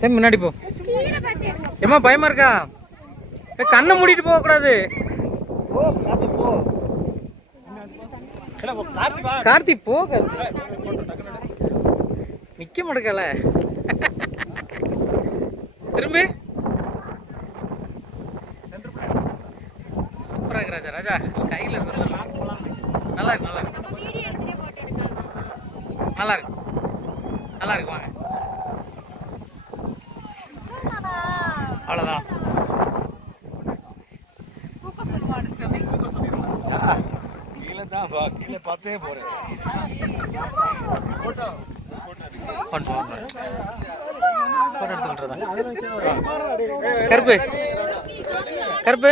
தம்பி முன்னாடி போ. ஏமா பயமா இருக்கா? கண்ணை மூடிட்டு போக கூடாது. கார்த்தி போ. நிக்க மாட்டேக்கல. திரும்பி சூப்பரா இருக்கு ராஜா. ராஜா ஸ்கைல இருக்கு. நல்லா இருக்கு நல்லா இருக்கு நல்லா இருக்கு நல்லா இருக்கு. வாங்க அவ்வளோதான். கீழே பார்த்தே போறேன். போட்டோ எடுத்துக்கிட்டு கருப்பு கருப்பு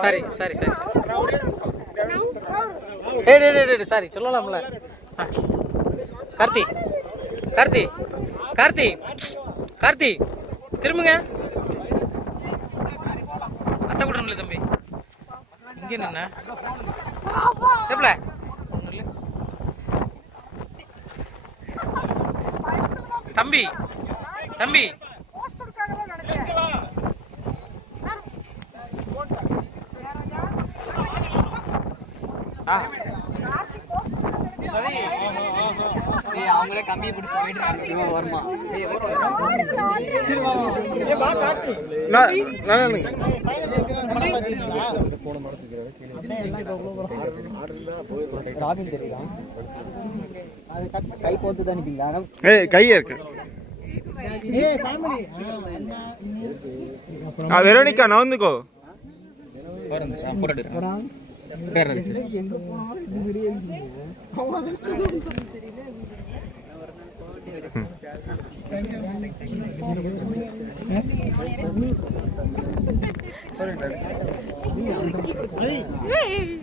சரி சரி சரி சரி சாரி சொல்லலாம்ல. கார்த்தி கார்த்தி கார்த்தி கார்த்தி திரும்புங்க. அத்தை கூட்டணும்ல தம்பி. இங்க என்ன தம்பி தம்பி அவங்களே கம்பியை பிடிச்சி போயிட்டு வருமா? கை போட்டு தான் கையே இருக்கு. வெரோனிகா நவந்துக்கோ. Hey!